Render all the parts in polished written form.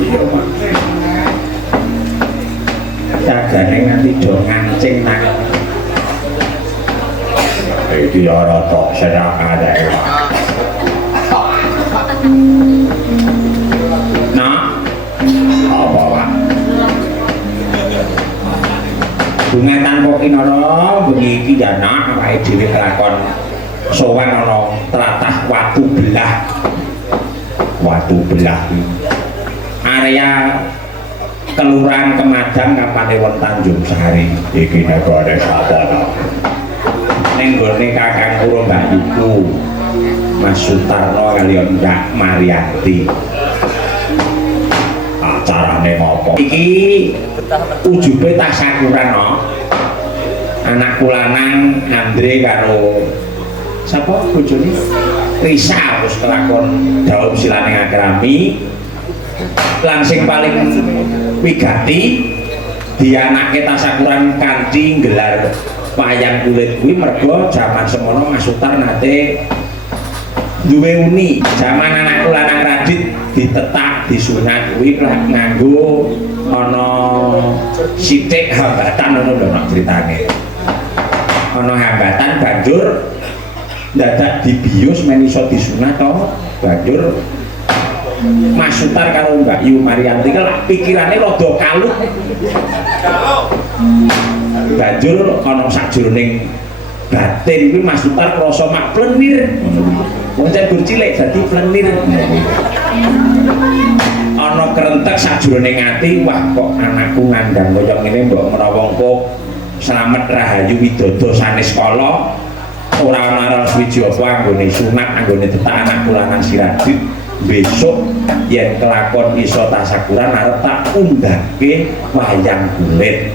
iya Pak jagane nganti do ngancing nang iki ora tok sedang ada Pak nah apa Pak bungetan kok inara bengi iki ya nak awake dhewe kelakon sowan ana tlatah watu belah area Kelurahan Kemadang Kapanewon Tanjung Sari iki negara sapa to ning gone Kakang Purwobayuku Mas Sutarno kaliyan Mbak Marianti acarane ngopo iki ujube tasakuran no anak kulanang Andre karo sapa bojone Risa wis kelakon daum silane ngakrami lan sing paling wigati dianake tasakuran kanthi gelar wayang kulit kuwi mergo jaman semono Mas Sutar nate duwe uni jaman anak lanang radit ditetak disunat kuwi nganggo ana sithik hambatan ngono lho nek critane ana hambatan banjur dadak dibius men iso disunat to banjur Mas Sutar karo Mbak Yu Marianti kelak pikirane rada kalut banjur ana sakjroning batin kuwi Mas Sutar krasa mak plenir wong gur cilik dadi plenir ana kerentek sakjroning ati wah kok anakku ngandang kaya ngene mbok menawa engko slamet rahayu widodo sanes kala ora ana swiji apa anggone sunat anggone tetak anakku lanang siradit besok yen kelakon iso tasakuran arep tak undhake wayang kulit.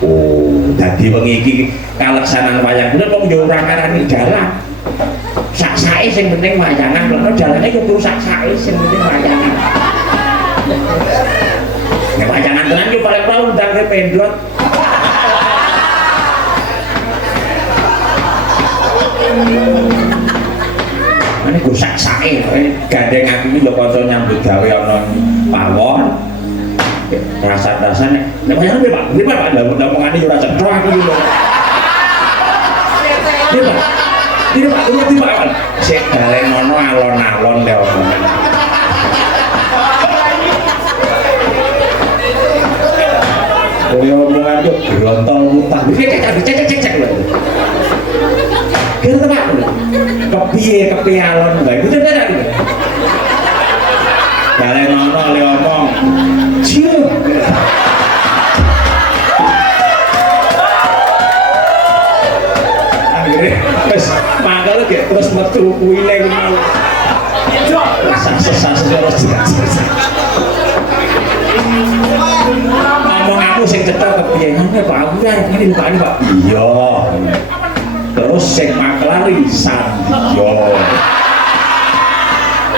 Oh, dadi wengi iki kaleksanan wayang kulit kok yo ora karani dalan. Sak-sake sing penting wayangan, lho dalane yo kudu sak-sake sing penting wayangan. Nek wayangan tenan yo paling ora undhake pendhot. Ini gue sak-sake gandeng aku ini lho kanca nyambut gawe ana pawon rasa-rasane nek wayahe Pak nggih Pak ndamungane yo ora cetha aku lho nggih Pak ngerti Pak sik bareng ngono alon-alon lho koyo omongan yo grontol utang cek lho kira Pak kepiye alon bae itu tenan iki balen ono le omong cium akhirnya wis mangkel ge terus metu kuile ngono sesas terus ngomong aku sing cetha kepiye ngene Pak aku arep ngene Pak iya terus sing maklari Sandiyo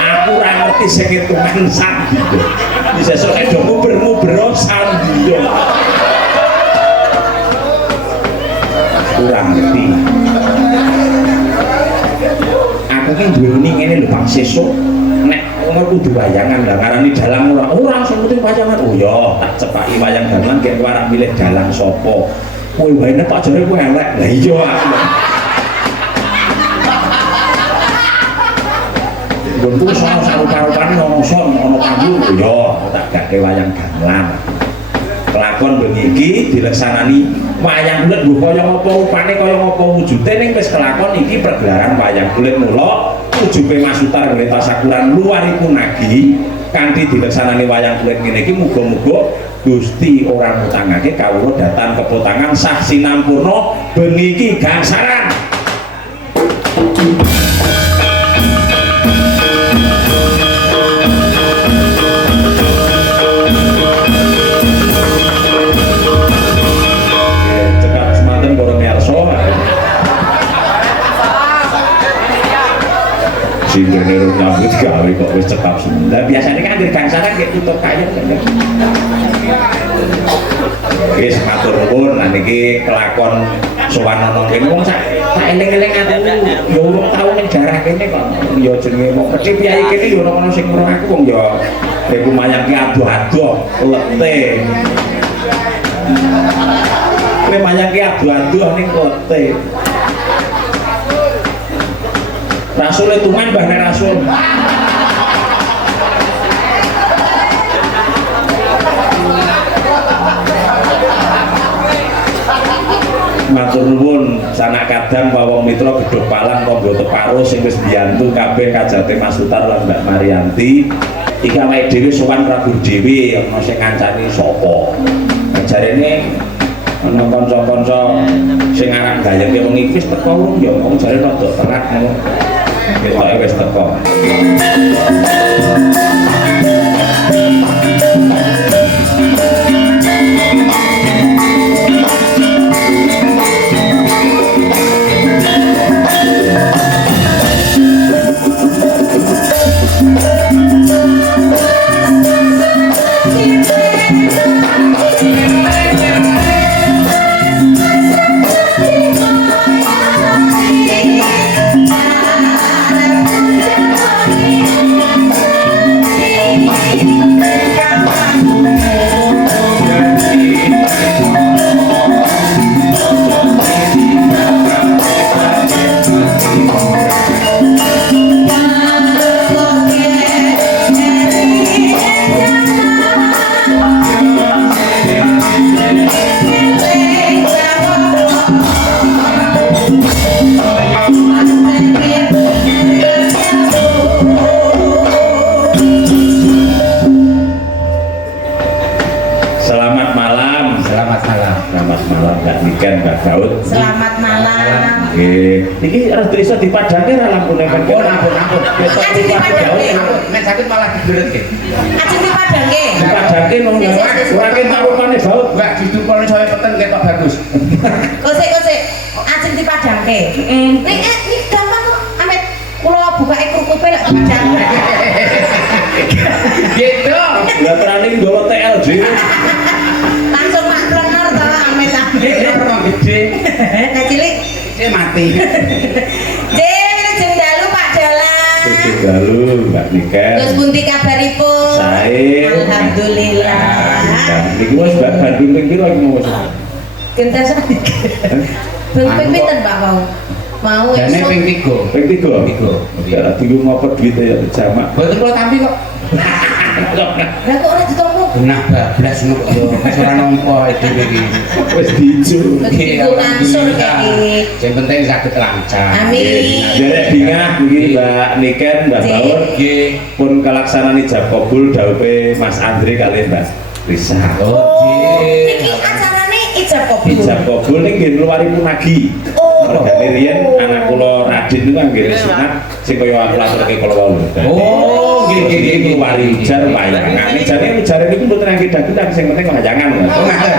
aku ora ngerti sing hitungan Sandiyo bisa sok edo muber-muber Sandiyo kurang ngerti aku ki duwe uni ngene lho Pak sesuk nek wong kudu wayangan lah ngarani dalang ora sing penting wayangan oh ya tak cepaki wayang dalang gek ora milih dalang sapa kowe wae nek Pak jare kowe elek lah iya aku Gunung sono sarupa-rupane ono son ono kayu ya tak gake wayang gamelan. Kelakon bengi iki dileksanani wayang kulit nggo kaya apa rupane kaya apa wujude ning wis kelakon iki pergelaran wayang kulit mula ujube Mas Sutar ngene tasakuran luar iku nagi kanthi dileksanani wayang kulit ngene iki muga-muga Gusti ora mutangake kawula datang kepotangan sah sinampurna bengi iki gangsaran. Singgene ro nyambut gawe kok wis cekap semua. Lah biasane kan anggere gangsaran kayak tutup kaya kan. Wis matur nuwun lan iki kelakon sowan ana kene wong sak eling-eling aku ya urung tau ning daerah kene kok ya jenenge kok mesti piyai kene ya ono sing weruh aku wong ya iku mayang ki adoh-adoh lete kowe mayang ki adoh-adoh ning lete Rasul tuman Mbah Rasul matur nuwun sanak kadang wong mitra gedhog palang monggo teparo sing wis mbiyantu kabeh kajate Mas Sutar lan Mbak Marianti iki awake dhewe sowan Prabu dhewe ana sing ngancani sapa jarene ana kanca-kanca sing aran gayenge wong iki wis teko urung ya wong jare rada telat ngono ketoke wis teko Selamat malam. Nggih. Iki harus iso dipadhangke ra lampune kan. Ampun. Ajeng dipadhangke. Nek sakit malah diberetke. Ajeng dipadhangke. Dipadhangke mong ora kentarupane baut. Enggak didupone saya peten ketok bagus. Kosek. Ajeng dipadhangke. Nek gampang kok amit kula bukake krukupe lek padhang. Gitu. Lah terane nggawa TLJ. Langsung mak klenger to amit Orang gede. Nek cilik Dia mati. Jeng dalu Pak Dalang. Dalu Mbak Niken. Terus pundi kabaripun? Sae. Alhamdulillah. Niki wis Mbak Bandung ping pira iki mau? Genten sakit. Ping pinten Pak mau? Mau Jane esuk. ping 3. Ping 3. Ya bingung ngopo duite ya jamak. Mboten kula tampi kok. Lah kok ora ditompo? Benah bablas ngono yo. Wis ora nampa dhewe iki. Wis dicu. Begitu langsung iki. Sing penting saged lancar. Amin. Derek bingah iki Mbak Niken, Mbak Baur Nggih. pun kalaksanani jam kabul dawuhe Mas Andre kali Mbak Risa. Oh, niki acarane ijab kabul. Ijab kabul ning nggih luari punagi. Mergane riyen anak kula Radit niku kan nggih sunat sing kaya aku laturke kula wau. Oh, nggih nggih Iki luari jar wayangan. Jare niku mboten nangge daging sing penting wayangan. Oh, ngaten.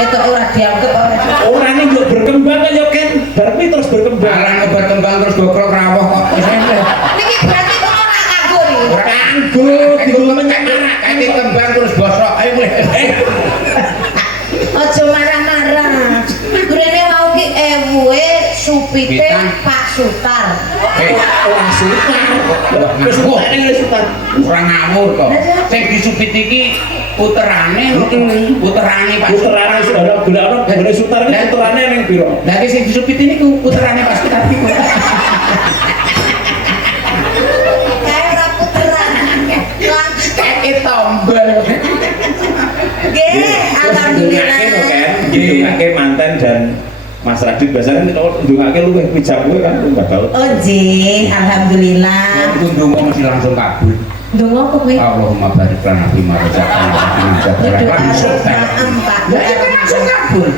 Ketoke ora dianggep ora. Orane yo berkembang kaya Ken, bar kuwi terus berkembang. Barang berkembang terus gokrok rawuh kok. Niki berarti kok ora nganggur iki. Ora kanggo, digo menyang anak kate kembang terus bosok. Ayo mulai. Aja marah-marah. Gurene mau ki ewuhe supite Pak Sutar. Ora sutar. Wis kok wis sutar. Ora ngawur kok. Sing disupit iki puterane Pak Puterane saudara gula-gula gule sutar iki puterane ning pira? Lah iki sing disupit niku puterane Pak Sutar iki. Kae ora puteran. Langsung Kayak tombol. nggih, alhamdulillah. Ndongake manten dan Mas Radit biasanya ndongake luwih pijak kowe kan Mbak Baut. Oh nggih, alhamdulillah. Tundung mesti langsung kabul. Ndonga apa kuwi? Allahumma barik lana fima razaqtana. Pak.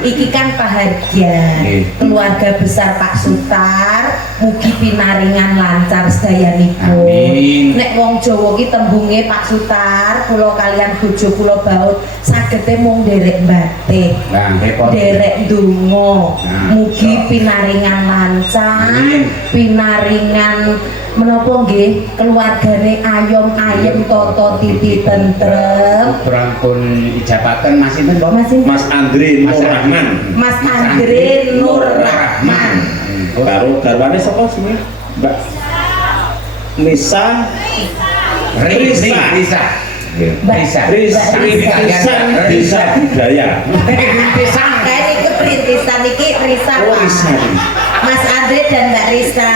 Iki kan bahagia. Keluarga besar Pak Sutar, mugi pinaringan lancar sedayanipun. Amin. Nek wong Jawa ki tembunge Pak Sutar, kula kalian bojo kula Baut sagete mung nderek batik. Lah, repot. Derek ndonga. Mugi pinaringan lancar, pinaringan menapa nggih keluargane ayom-ayem toto titi tentrem. Berampun ijabaten Mas sinten, Pak? Mas Mas Andre Nur Rahman. Mas Andre Nur Rahman. karo garwane sapa sini Mbak Nisa Risa. Risa budaya. Kayak ini perintisan iki Risa Oh, Pak. Risa. Mas Andre dan Mbak Risa,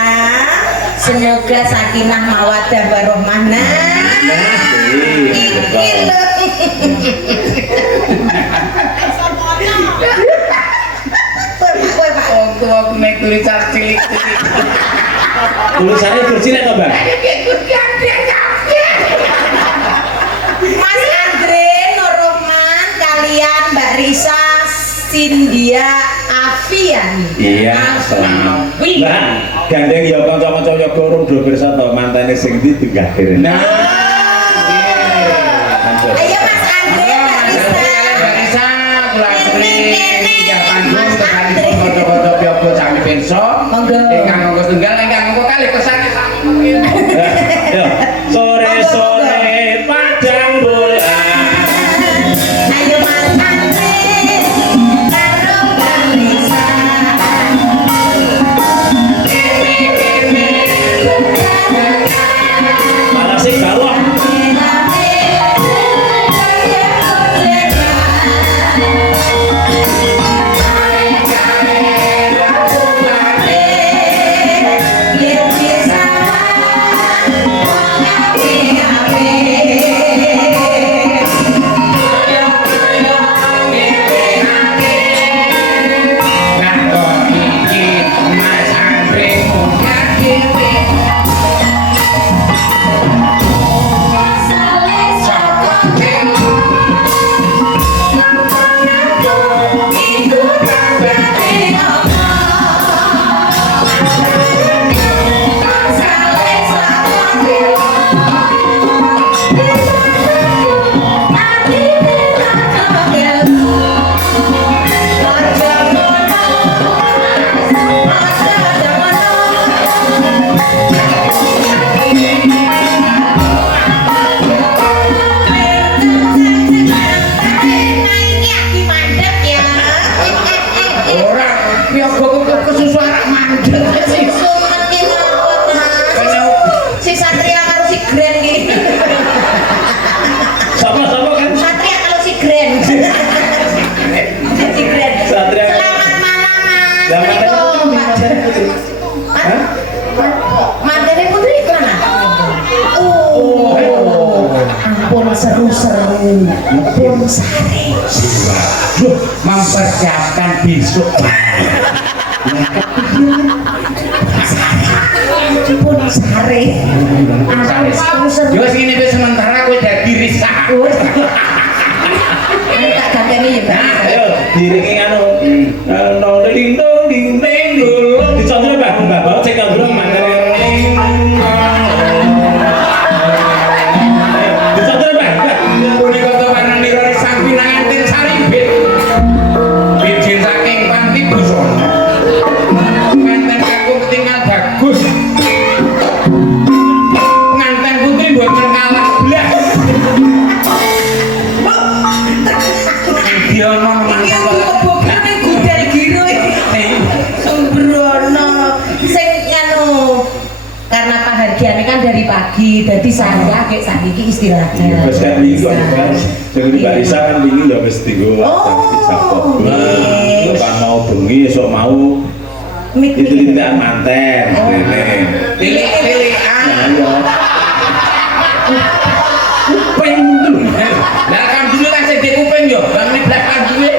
semoga sakinah mawaddah warohmah. Iki lho. Kowe Pak. Waktu aku naik tulisan cilik. Tulisannya bercilik to, Mbak? Mas Andre Nurrohman kalian Mbak Risa Sindia Afian. Iya, selamat. Mbak, gandeng ya kanca-kanca yoga urung do pirsa to mantene sing ndi digahir. Nah, Ayo Mas Andre Mbak Risa. Mbak Risa, kula aturi inggih panggung kesanipun padha-padha piyambak sami pirsa. Monggo. Ingkang monggo tunggal ingkang monggo kalih kesan sami. Yo, sore-sore padang bulan. Ayo Mas Andre karo Mbak Risa. Malah sing bawah. Si Satria karo si Grand iki. Sama-sama kan? Satria kalau si Grand. Si Grand. Satria. Selamat malam Mas. Selamat Assalamualaikum, Pak. Hah? Mantannya putri mana? Oh, ampun seru-seru. Ampun sare. Mempersiapkan besok. Ampun sare. Ampun seru-seru. Yo sing ini sementara kowe dadi Risa. Tak gantiane ya, Mbak. Ayo, diringi anu. Nong ding dong ding ding dong. Dicontoh Mbak, Mbak bawa cek ngobrol mantene. Dicontoh Mbak. Punika tepanan nira sang pinangan ting saribit. Bijin saking panti busana. Manten kakung tinggal bagus. Nganten putri mboten kalah blas. Diono Iki aku kebobolan ning gudel giro iki. Sembrono. Sing anu karena penghargaan kan dari pagi, jadi saya kayak saat ini istirahatnya. Wes kan wingi kok kan. Jadi Mbak Risa kan wingi ya wis dienggo Oh, Sabtu. Kan mau bengi esuk mau itu tindakan manten rene. Pilih-pilihan. Kuping dulu. Lah kan dulu kan sing di kuping yo, bang nek belakang duwe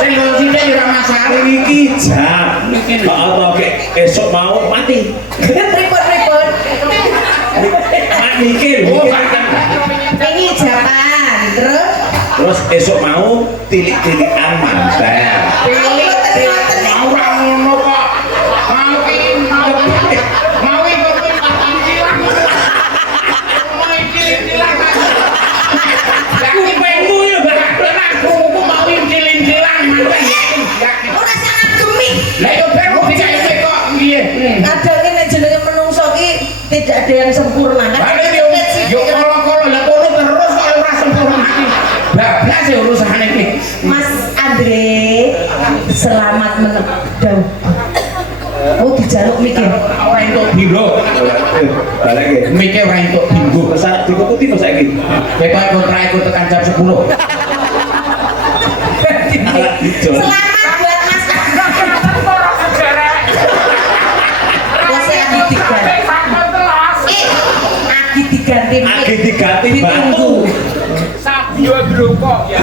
sing ngono sithik yo ora masalah. Iki jam. Kok apa esuk mau mati. Repot-repot. Mikir. Oh, Ini Japan, terus esuk mau tilik-tilikan manten. ora ngono kok. Mau iki mau iki mau iki kupingmu yo aku mau cilik-cilik manten. ora sangat gemik. Lah yo ben dikae kok piye? Kadang nek jenenge menungso ki tidak ada yang sempurna. Balik yo kolo-kolo lah kono terus kok ora sempurna iki. Bablas ya urusane iki. Mas Andre, selamat menegak. Oh, dijaluk mikir. ora entuk biro. Balik ya. Mikir ora entuk binggo. Besar dikuti no saiki. Bebas kontrak iku tekan jam 10. Selamat buat Mas. Bose Agi diganti. Agi diganti. Agi diganti batu. Sabio droko ya.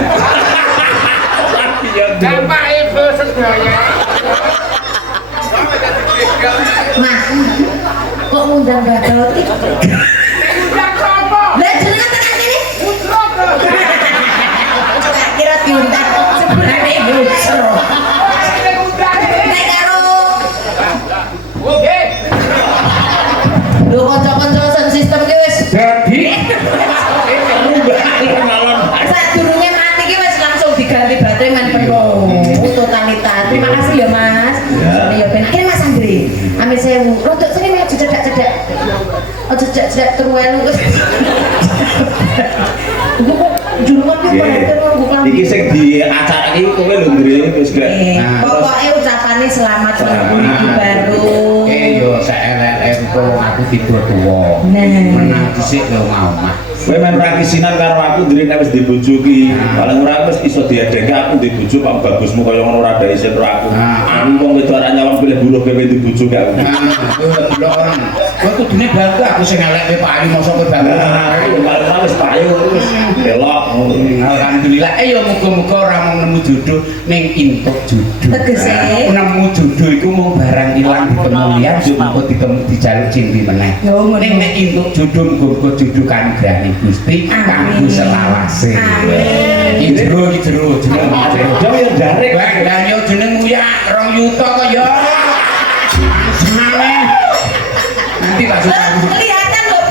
Bapak Ibu sedaya. Mas, kok ngundang Bagot iki? Undang sapa? Lah jenengan tekan kene. Putra kok. Tak kira diundang sebenarnya bocor. Nek karo Oke. lho kanca-kanca sen sistem ki wis Jadi sadurunge mati ki wis langsung diganti baterai men penuh totalitas. Terima kasih ya Mas. Ya ben akhirnya Mas Andre. Amin sewu. Rodok sini maju cedak-cedak. Aja cedak-cedak terwelu. Iku kok jurungan ki perhatian wong bukan. Iki sing di acara iki kowe lho Ndre wis gak. Pokoknya ucapannya selamat menemui baru. yo saelek aku tidur tuwa. Menang dhisik yo omah. Kowe main prakisinan karo aku Ndre nek wis dibojo ki. Paling ora wis iso diadeke aku dibojo Pak bagusmu kaya ngono ora ada isin karo aku. Aku wong wedok ora nyawang pilih buruh kowe dibojo gak aku. Kowe orang. Kowe kudune bantu aku sing elek payu mosok kowe bantu. Kalau wis payu wis belok. Alhamdulillah ya muga-muga ora mung nemu jodoh ning entuk jodoh. Tegese Nemu jodoh iku mung barang ilang ditemulian yo engko dijaluk cinti meneh. Ning nek entuk jodoh muga-muga jodoh kanugrahan Gusti kanggo selawase. Amin. Iki jero jeneng. Jam yo jarek. Lah yo jenengmu ya 2 yuta kok ya. Nanti tak kelihatan loh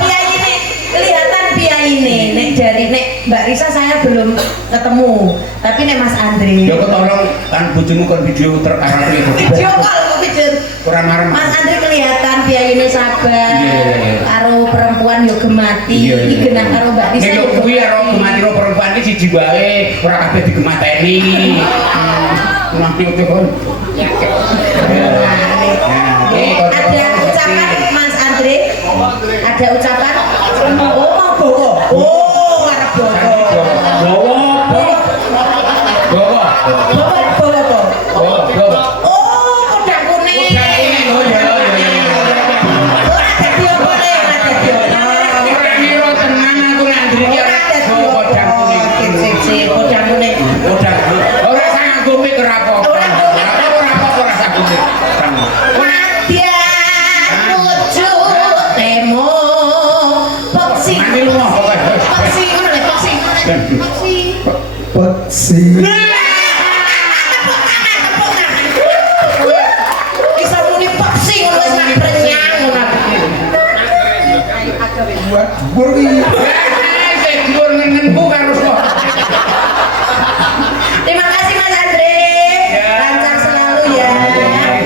Pia ini nek jari nek Mbak Risa saya belum ketemu tapi nek Mas Andre yo ketolong kan bojomu kon video terkarang itu video call kok video kurang marem Mas Andre kelihatan Pia ini sabar karo perempuan yo gemati iki genah karo Mbak Risa yo kuwi karo gemati karo perempuan iki siji wae ora kabeh digemateni nanti kon ada ucapan Mas Andre ada ucapan oh mau bawa oh arep bawa oh kodang kuning oh ora dadi apa le ora dadi ora ngira tenan aku nek ndriki kodang kuning kodang kuning ora sanggo mik ora apa-apa ora sanggo mik Nadia lucu temo peksi mati lu mau kok peksi ngono le peksi Peksi. bisa muni peksi ngono wis nek renyang ngono Buat buri. saya dhuwur nengenku karo kok terima kasih Mas Andre lancar selalu ya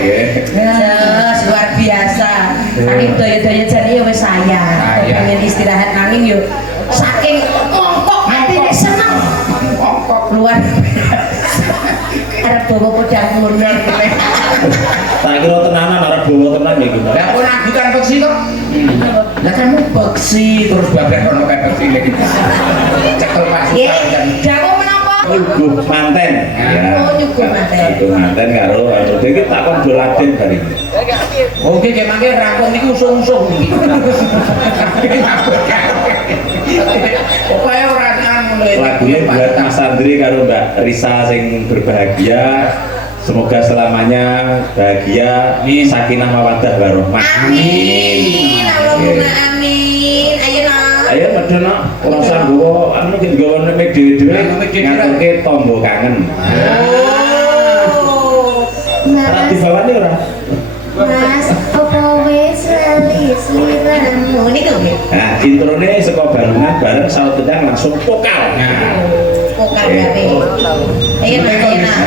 Yes, luar biasa. Saking daya-daya jari ya wis sayang. Pengen istirahat nanging yo saking mongkok atine seneng. Mongkok luar biasa. Arep bawa pedang kuning. Tak kira tenanan arep bawa tenan ya gitu. lah kok nabutan peksi kok lah kamu peksi terus babek ono kayak peksi lagi cekel Pak Nggih, Sultan daku menapa? Nyuguh manten. Oh, nyuguh manten. Nyuguh manten karo dhewe tak kon doladen bari. oke kayak mangke rangkong niku usung-usung niki pokoknya ora anu Lagunya buat Mas Andri karo Mbak Risa sing berbahagia. Semoga selamanya bahagia, sakinah mawaddah warahmah. Amin. Allahumma amin. Ayo nak. Ayo medhun nok, ora usah nggawa anu ki nggawa nek dhewe-dhewe ngaturke tombo kangen. Oh. Ora dibawani ora? Mas, apa wis lali sliramu niku nggih. Nah, introne saka balungan bareng saut tendang langsung vokal. Vokal gawe. Ayo nak.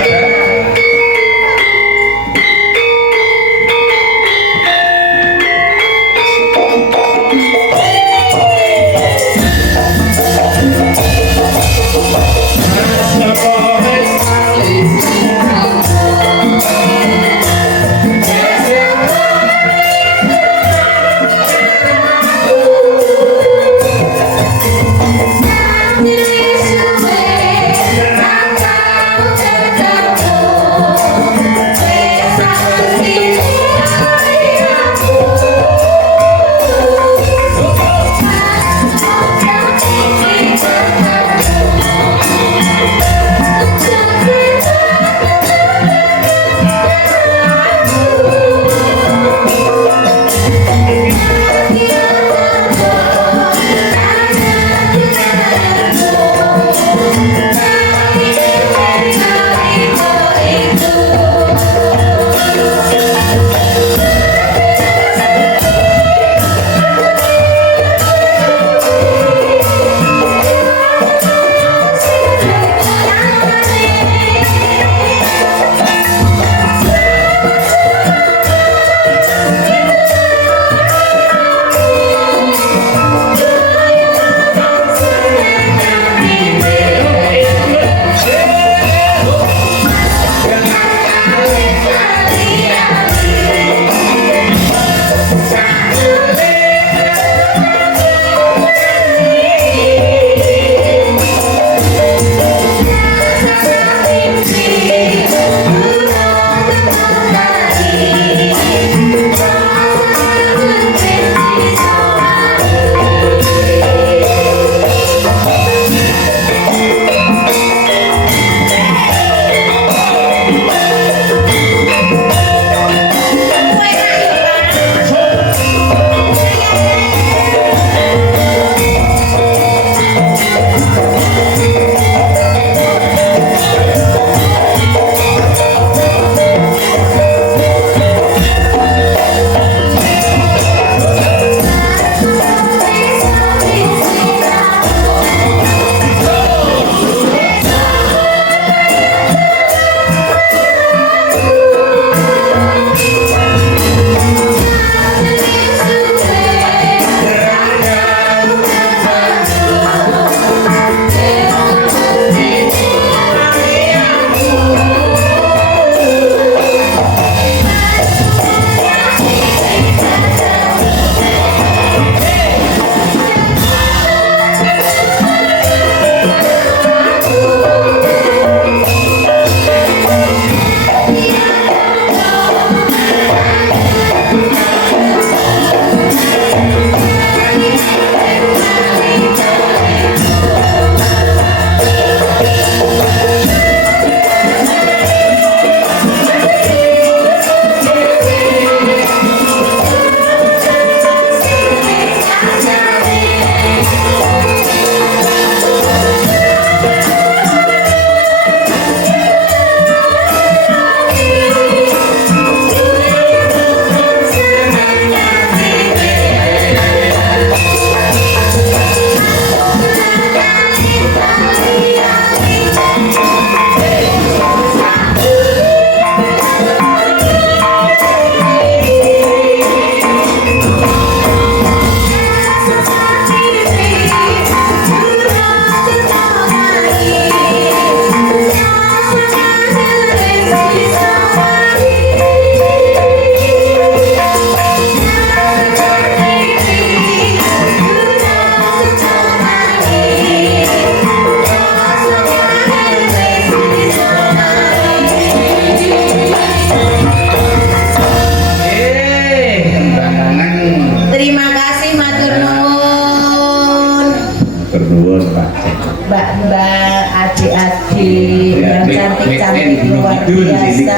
adik-adik yang cantik-cantik luar biasa.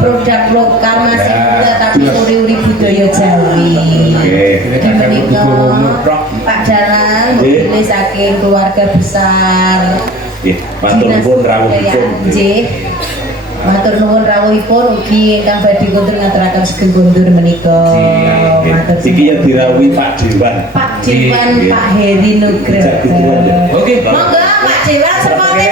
Produk lokal masih muda tapi uri-uri budaya Jawi. Menika Pak Dalang pilih saking keluarga besar. Matur nuwun rawuhipun. Nggih. Matur nuwun rawuhipun ugi ingkang badhe kuntur ngaturaken sugeng kundur menika. Matur Iki yang dirawuhi Pak Dewan. Pak Dewan Pak Heri Nugroho. Oke. Monggo Pak Dewan semoga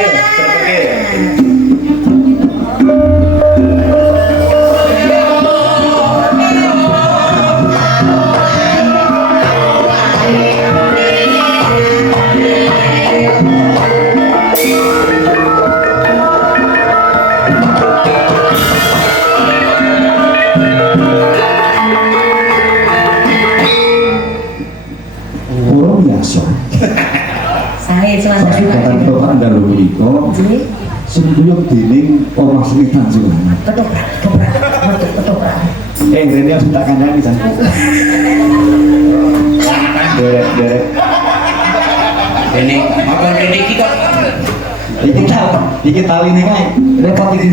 saya selamat Katan Tokan dalu menika sembuyung dening Omah Seni Tanjungan. ketoprak. Rene harus tak kandhani San. Derek. Ini makan ini iki kok. Iki taline kae. Repot iki.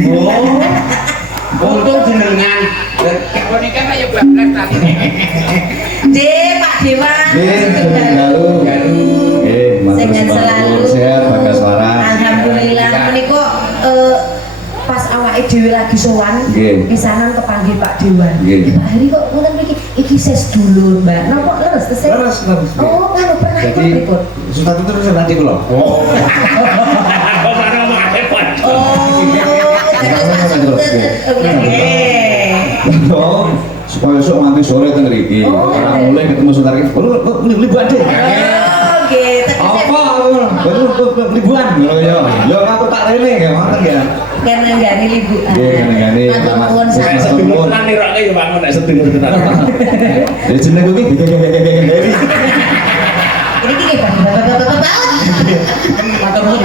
Untung jenengan. Kok nika kaya bablas tadi. Pak Dewan. Galu. Sehat selalu. Sehat bagas waras. Alhamdulillah menika pas awake dhewe lagi sowan pisanan kepanggih Pak Dewan. Pak Heri kok ngoten mriki iki ses dulur, Mbak. Napa leres tesih? Leres. Oh, kan pernah ikut Jadi ikut. Sultan itu terus nanti kula. Oh, Oh, supaya sok nganti sore teng mriki. Ora mulai ketemu Sultan iki. Libuan deh. Oke, Apa? Libuan ngono ya. Ya aku tak rene ya, ngoten ya. karena nggak liburan. Nggih, ngene-ngene. Matur nuwun Nek sangat. sedulur tenan niroke ya bangun nek sedulur tenan. Ya jeneng kuwi Heri. Ini gini Pak, bapak-bapak. Matur nuwun.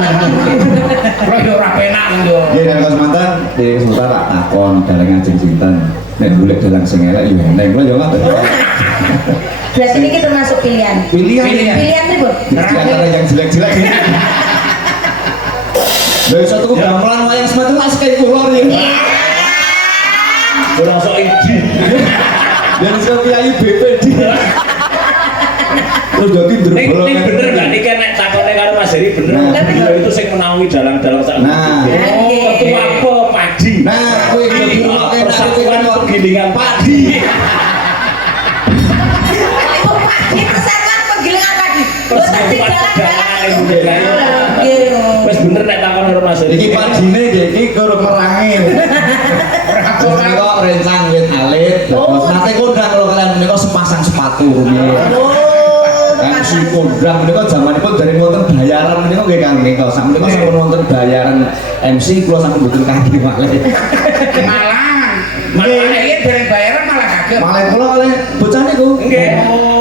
Ora yo ora penak lho. Nggih, nek Mas mantan di Sultan tak takon dalangan sing sinten. Nek golek dalang sing elek yo eneng kula yo ngoten. Berarti ini termasuk pilihan. Pilihan. Pilihan nih, Bu. Antara yang jelek-jelek ini. Dari satu gamelan wayang semati lah sekali kulor ya. Ora sok iki. Dari satu kiai BPD. Terus jadi Ning berbolong. bener gak nih nek takone karo Mas Heri bener. Nah. Beliau itu sing menawi dalang-dalang sak. Nah. Ketua apa padi. Nah, kowe yo dirungokke Persatuan Penggilingan Padi. Oh, pagi persatuan penggilingan pagi. Boten di dalam-dalam. Wes bener nek takon karo Mas Heri. Iki padine nggih iki karo merangi. Terus menika rencang wit alit. Terus nate kondang kalau kalian menika sepasang sepatu rumiyin. Kan si kondang menika zamanipun dari wonten bayaran menika nggih Kang menika. Sak menika sampun wonten bayaran MC kula sampun mboten kaki malih. Malah iki dereng bayaran malah kaget. Malih kula kalih bocah niku. Nggih.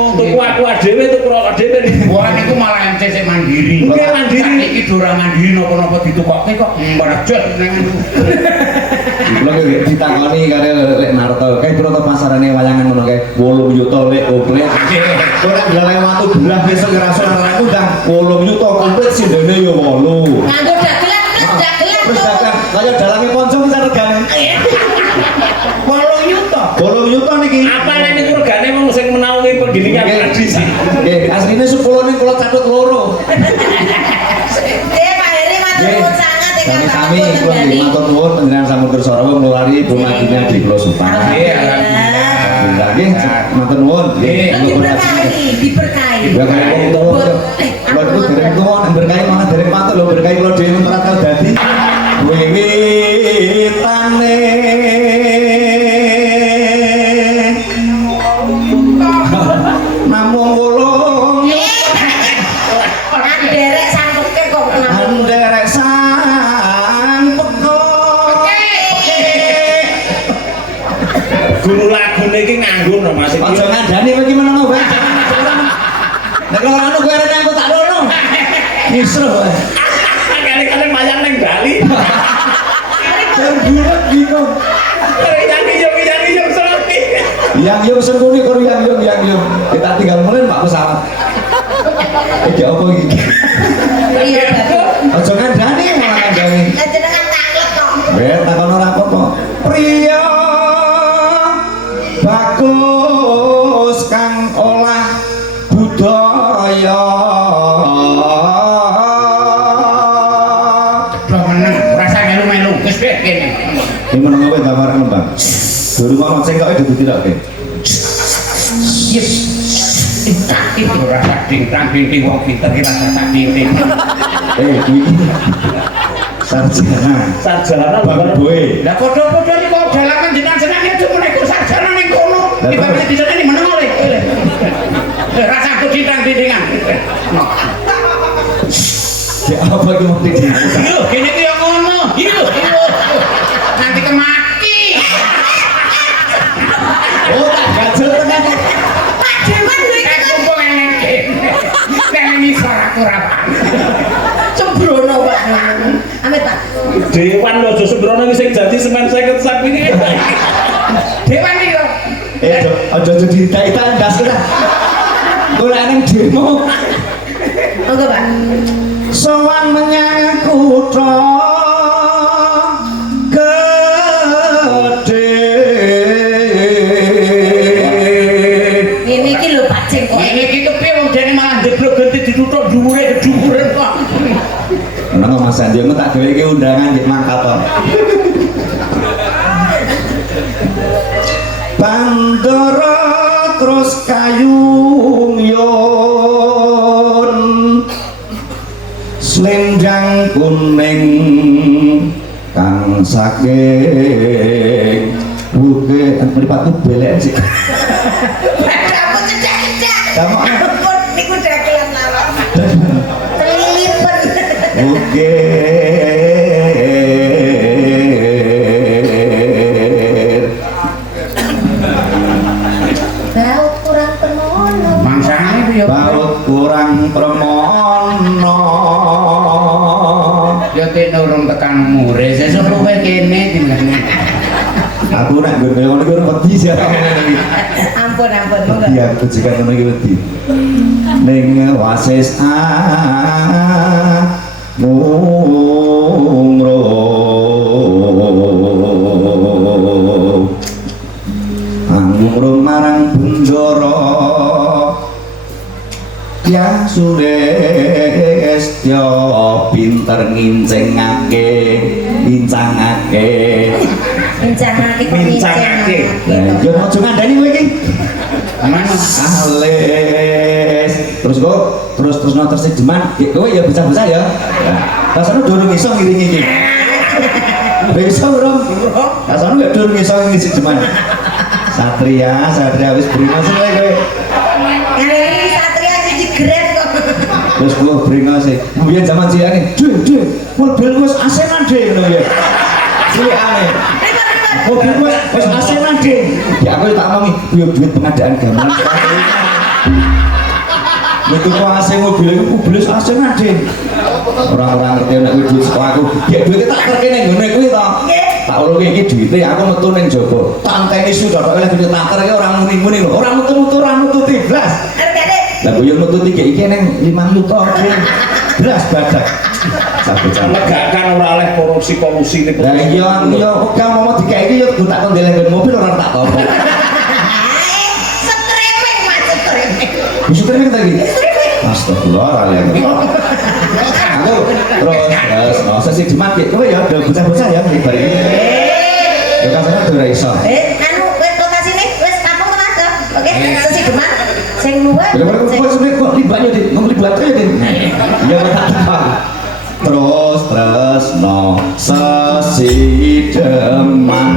Tuku aku dhewe tuku rokok dhewe. Wah niku malah MC sik mandiri. Nggih, mandiri. Iki dora mandiri napa-napa ditukokke kok merajet nang Kula nggih ditakoni kare lek Narto, kae pira to pasarane wayangan ngono kae 8 yuta lek komplit. Kok nek dalane watu belah besok ngraso aku ndang 8 yuta komplit sindene yo 8. Nganggo dagelan Terus dagang kaya dalange kanca bisa regane. 8 yuta. 8 yuta niki. Apa nek niku regane wong sing menawi penggilingan padi sih. Nggih, asline 10 ning kula catut loro. Pak Heri matur nuwun sangat ya Kang Sami kula nggih matur nuwun panjenengan sampun kersa rawuh nglari Bumadinya di Pulau Supan. Alhamdulillah nggih, matur nuwun. Diberkahi. Ya kaya wong tuwa. Lha iku dereng tuwa nek berkahi malah dereng patut lho berkahi kula dhewe ora tau dadi. Wiwitane namung kula Derek sangkeke kok kenapa? nderek sang peko. Guru lagune iki nganggo no Mas. Aja ngandani kowe iki meneng wae. Nek ora anu kowe rene aku tak rono. Misro wae. Kali-kali mayang ning Bali. Bulat gitu. Nyanyi yo selati. Yang yo sengkuni karo yang yo. Kita tinggal mulai Pak pesawat. Iki apa iki? Iya, Bapak. Aja ngandani malah Wis kene. Ini meneng kowe gambar kembang. Dulu ngono sing kok dudu tiroke. Yes. Iki ora ting wong pinter iki rasa tak ting. Iki sarjana bang boe. Lah padha-padha iki kok dalaman jenengan iki cuma iku sarjana ning kono. Ibane di sana meneng oleh. Rasa aku ting-tingan. Ya apa iki mesti di. Lho, kene iki yo ngono. Lho. Nanti kemaki. Oh, tak gajel tenan. Pak Dewan lho iki kan Kumpul ngene. Kene iki aku ora. sembrono Pak. Amit Pak. Dewan lho aja sembrono iki sing dadi semen 50 sak iki. Dewan iki yo. Aja ditaik tandas kita. Ora nang demo. Monggo Pak. Sowan menyang kutha gedhe. Ini iki lho Pak Ceng kok. Ini iki kepiye wong jane malah njeblok ganti dituthuk dhuwure kedukuran kok. Emang Mas Andi aku tak gawe iki undangan di Mangkaton. Bandara terus kayung selendang kuning kang saking buke mripatku belek sih. Kamu cedak-cedak. Kamu Ampun niku dagelan lara. Terlipen. buke Bau kurang pemono. Mangsane ku yo. baut kurang premono. Yo ten urung tekan umure, sesuk luwe kene tinggalane. Aku nak gue ngono iki ora wedi sih aku ngene iki. Ampun monggo. Wedi aku jika ngono iki wedi. Ning wasis mumro angmro marang bendara ya sulestya pinter ngincengake Mincangake. Lah yo aja ngandani kowe iki. Mana? Ales. Terus terus jeman. Kowe ya bisa-bisa ya. Rasane durung iso ngiringi iki. Bisa bro. Rasane gak durung iso ngisi jeman. Satria wis beringas kowe. Ini Satria siji gret kok. Terus gua beringas sih. Biyen zaman cilik Dek, mobil wis asenan Dek ngono ya. Cilikane. Mobil wis asenan Dek. Ya aku tak omongi, yo duit pengadaan gamelan. Begitu kok AC mobil itu mobil asenan Dek. Orang-orang ngerti nek kuwi duit sekolah aku. Ya duit tak terkene ngene kuwi to. Tak urunge iki duite aku metu ning jaba. Tak anteni su tok oleh duit taker iki ora muni-muni lho. Ora metu-metu ora nututi blas. Lah yo metu iki ning 5 juta blas badak. Sabut-sabut. Menegakkan ora oleh korupsi-kolusi ini. Lah iya kamu mau dikae iki yo tak kon deleng mobil ora tak topo. Strepeng Mas strepeng. Bisa terima lagi. Astagfirullah alaikum. Aku terus sesi Jumat kowe ya udah bocah-bocah ya ibar iki. Ya kasane ora iso. Anu wis lokasine wis kampung Mas. Oke, sesi Jumat sing luar. Kok sampe kok libanya Dit, ngomong libat aja Dit. Iya tak. Terus no sesi Deman.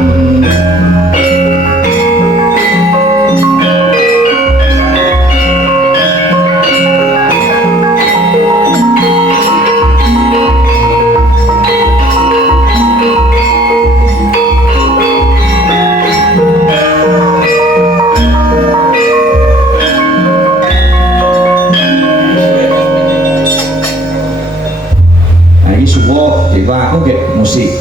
Aku kayak musik.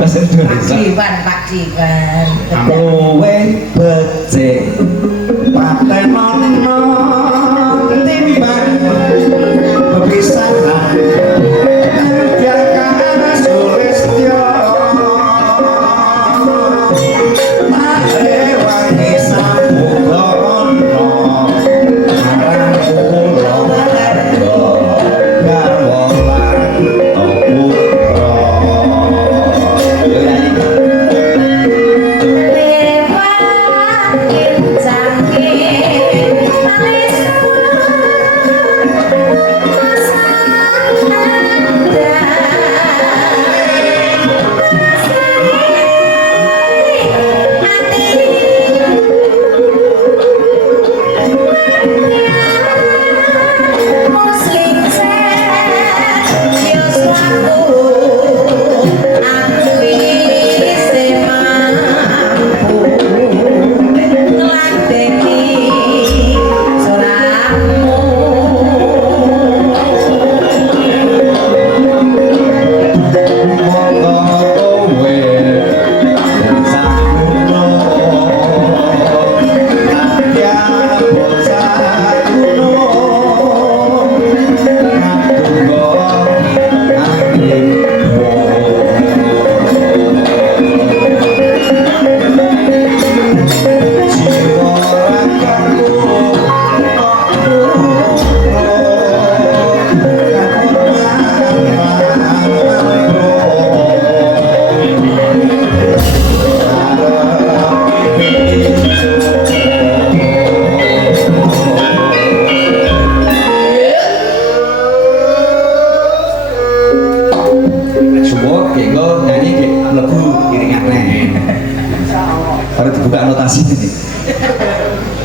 Bahasa Indonesia. Pak Jiwan. Kowe becik patenono timbang pepisahan tiakan sulistyo marewangi sambukono marang kula warga garwa lan putra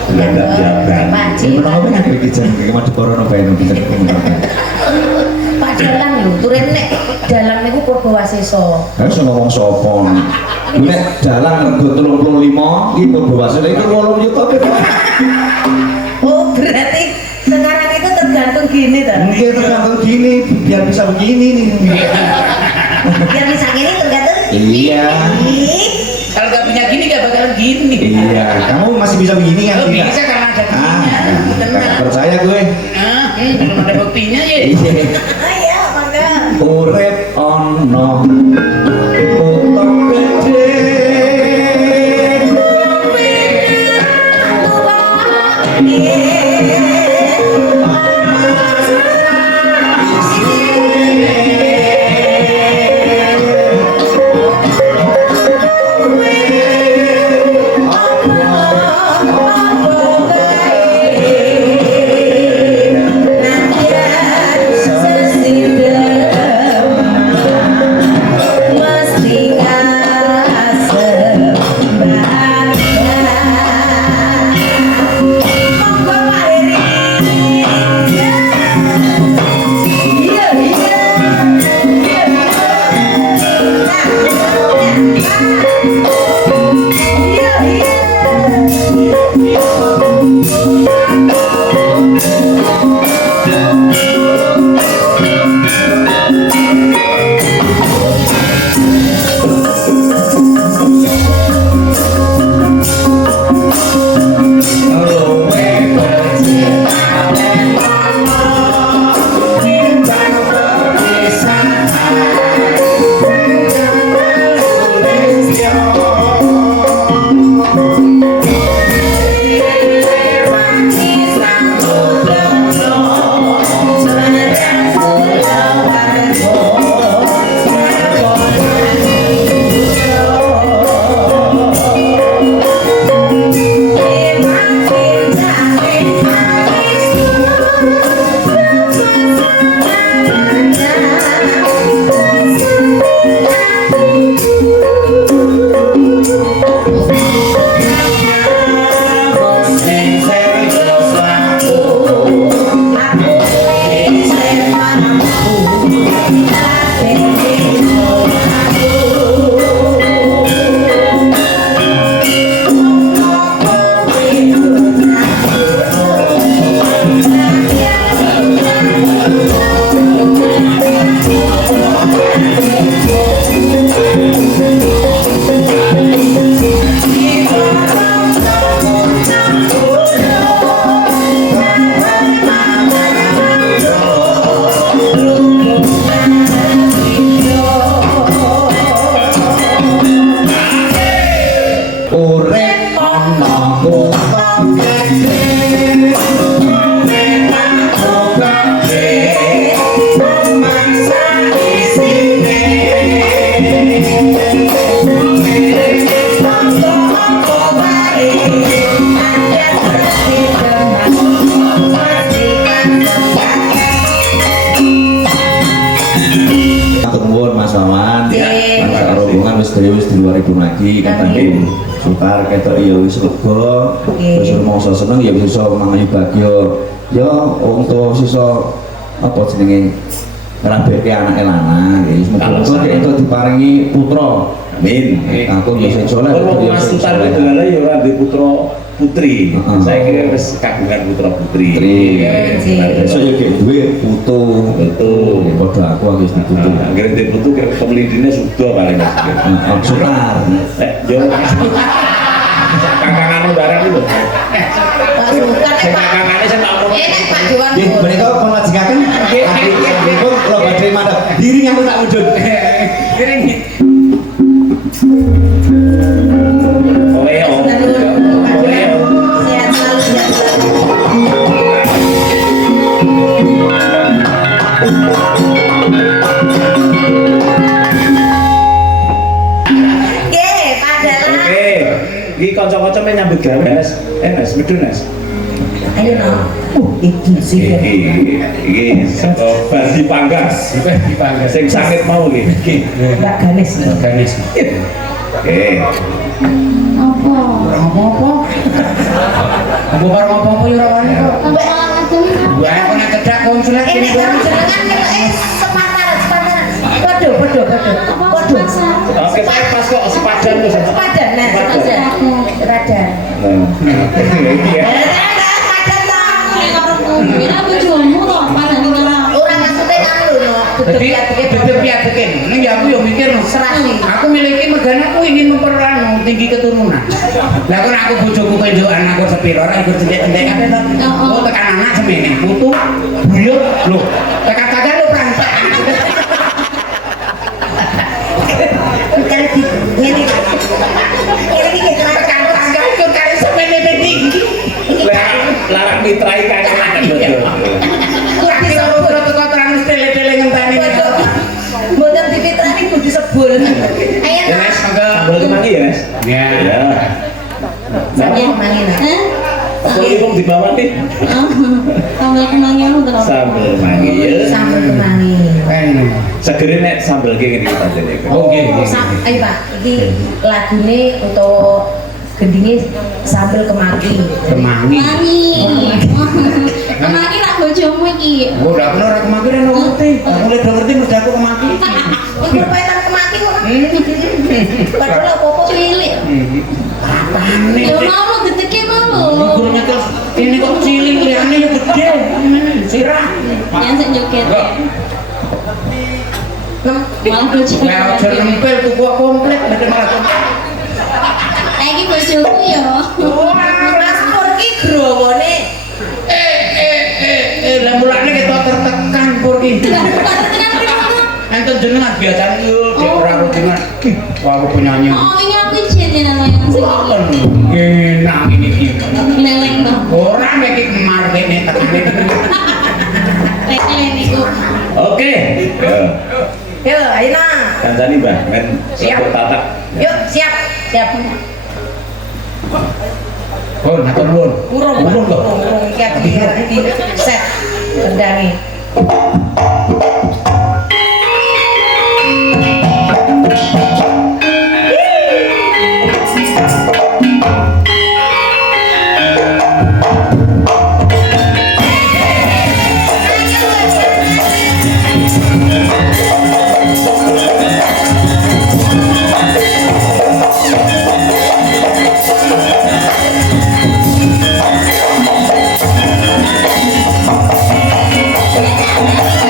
Belanda Jabar. Pak Ini menapa nek iki jan iki madu corona bae nang bisa Pak dalang lho, turen nek dalang niku Purwasesa. Ha iso ngomong sapa? Nek dalang rego 35 iki Purwasesa itu 8 juta. Oh, berarti sekarang itu tergantung gini toh. Mungkin tergantung gini biar bisa begini nih. Biar bisa gini tergantung. Iya. Ih, Kalau nggak punya gini nggak bakalan gini. Iya, kamu masih bisa begini kan? Kalau Tidak? bisa karena ada Ah, buktinya. nggak Tenang. percaya gue. Belum ada buktinya ya. Iya. Ayo, mangga. Urip ono utok gede. Wis di luar ibu lagi kata Sultar ketok ya wis lega wis rumangsa seneng ya bisa mangayu bagya ya untuk sisa apa jenenge ngrabeke anake lanang ya semoga itu diparingi putra amin aku ya sing saleh ya Sultar Negara ya ora duwe putra putri saya kira wis kagungan putra putri iso ya gek duwe putu padha aku wis diputu anggere duwe putu kira pemlindine sudah paling Sultar yo kakangane barang itu Pak Sultan kakangane sing tak omong Pak Dewan. nggih menika pangajikaken nggih kula badhe madhep diri aku tak wujud Kiring. Sehat selalu, sehat selalu. Oke, Pak Dalang. oke iki kanca-kanca men nyambut gawe Mas medun Mas Ayo no. Iki sih. Iki saka Bali Panggas. Sing sangit mau iki. Mbak Ganes. Ganis. Oke. Apa? Apa-apa. Aku bareng apa-apa ya ora wani kok. Sampai malah ngajeng apa? Gua kena cedak konsulat Ini ini. kamu jenengan sepantaran. Waduh. Waduh. Oke, pas kok sepadan tuh. Sepadan, nah, sepadan. Sepadan. Ini ya. Sepadan lah. Kira bojomu kok padane karo. Orang maksudnya kan lho, no. Jadi piat-piatin. Ning ya aku yo mikir no, Serasi. aku miliki megane aku ingin memperanu tinggi keturunan. Lah kan aku bojoku penjokan aku sepiro ora ikut cendek-cendek kabeh to. Oh tekan anak semene, putu, buyut, lho. Tekan kagan lho prantek. Kali di ngene. Ngene iki Tekan tangga ikut kali semene tinggi. Larang mitrai kan. Kurang Kira disebut. ora teko terang tele-tele ngenteni. Mboten dipitrani kudu disebul. Ayo Ya nah. wis mangga. Sambal kemangi ya, Mas? Ya. Ya. Sampai mangi nah. Hah? Apa ibung di bawah nih? Sambal kemangi lu terus. Sambal kemangi ya. Sambal kemangi. Kene. Segere nek sambal ki ngene iki padane. Oke. Ayo Pak, iki lagune utawa gendinge sambal kemangi. Kemangi. Mangi. Kemangi rak bojomu iki. Oh, udah bener aku maki dan ngerti. Aku lihat ngerti mesti aku kemaki. Iku paitan kemangi kok. Padahal apa-apa Cilik. Apaan nih? Ya mau lu gedeke mau. Gurunya terus ini kok cilik liane ya gede. Sirah. Yang sing joget. Malah bojomu. Lah aja nempel tuh gua komplek nek malah komplek. Iki bojomu ya. Mas Pur ki growone Lah mulane ketok tertekan pur iki. Enten jenengan biasa yo dek ora rutingan. Wah aku penyanyi. Oh, ini aku izin ya namanya sing iki. Enak ini iki. Leleng to. Ora nek iki kemar kene tekane. Leleng iku. Oke. Ya. Yo, ayo nah. Kancani Mbah, men sebut tatak. Yuk, siap. Siap. Oh, matur nuwun. Urung, Urung kok. urung iki di set kendangi. Thank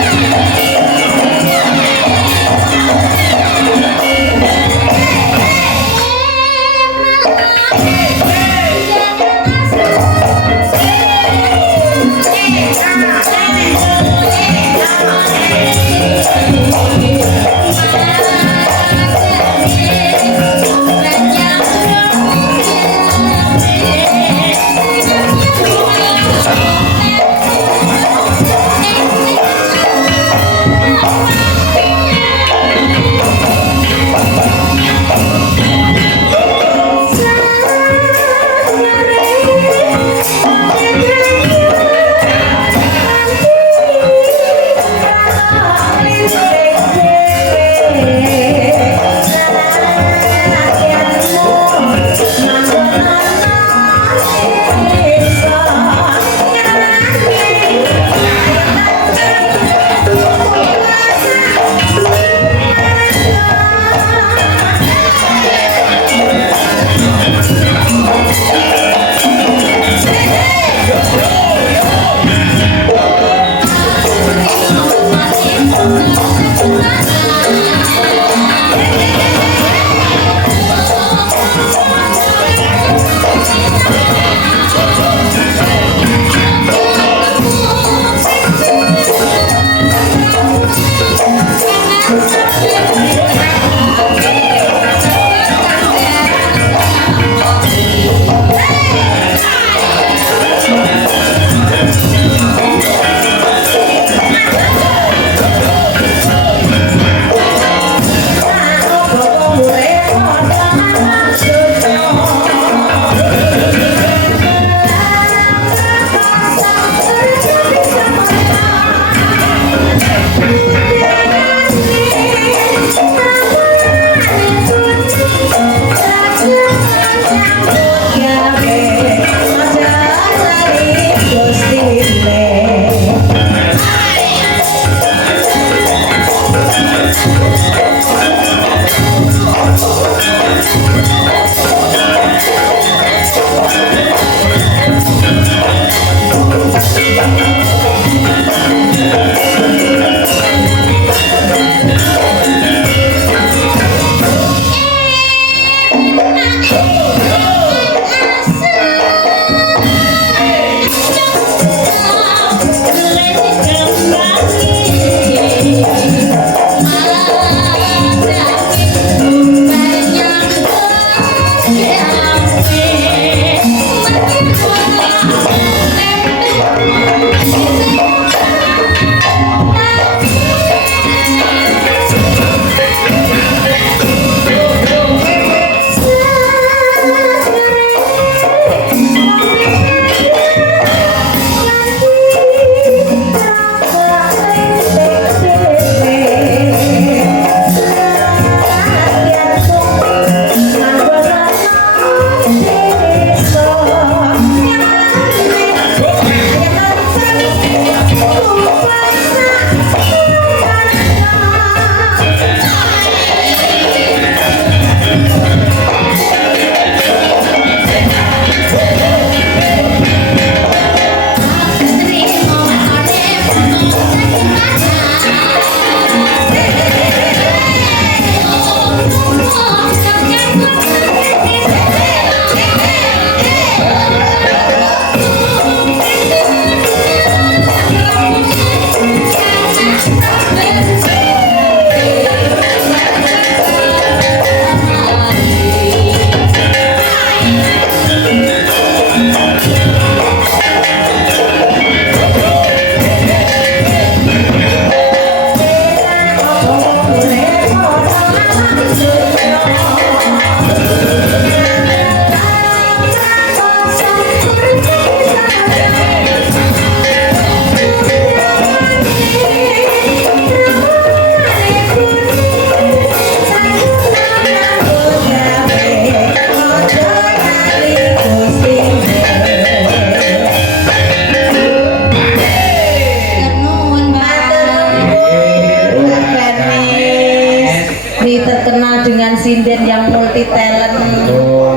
Terkenal dengan sinden yang multi talent,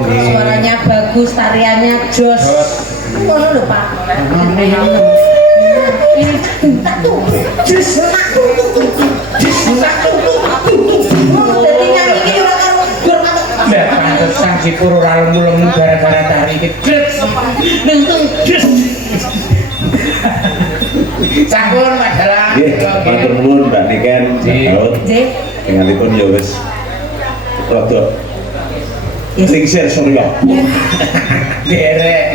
suaranya bagus, tariannya jos. Ngono lho Pak. Tak tuh, jos tak tuh, jos tak tuh. Jadi nyanyi ini ora karo gur matuk. Lah pantesan si pur ora lemu-lemu gara-gara tari iki. Jos. Nuntung jos. Sampun majalah. Nggih, matur nuwun Mbak Niken. Nggih. Denganipun ya wis rada lingsir surya. Derek.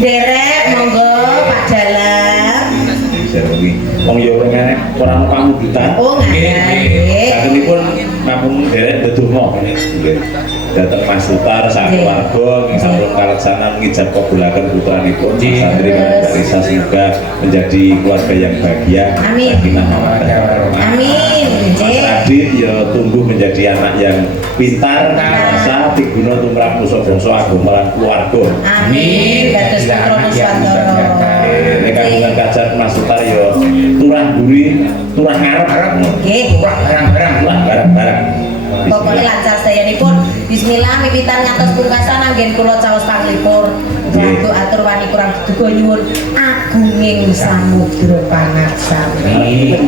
Derek monggo Pak Dalang. Lingsir wingi. Wong ya ora pamudutan. Oh nggih. Sakenipun namung derek ndedonga. Dateng Mas Sutar sak keluarga ing sampun kaleksanan ngijab kabulaken putranipun santri Mbak Risa semoga menjadi keluarga yang bahagia. Amin. Sakinah mawaddah warahmah. Amin. Mas Radit ya tumbuh menjadi anak yang pintar, dewasa, diguna tumrap nusa-basa agama lan keluarga. Amin. Dados putra Nuswantara. Nek kagungan kacat Mas Sutar ya turah buri, turah ngarep. Nggih. Barang-barang. Pokoknya lancar sedayanipun. Bismillah miwitan ngantos pungkasan anggen kula caos panglipur. Lagu atur wani kurang duga nyuwun agunging samudra pangaksami.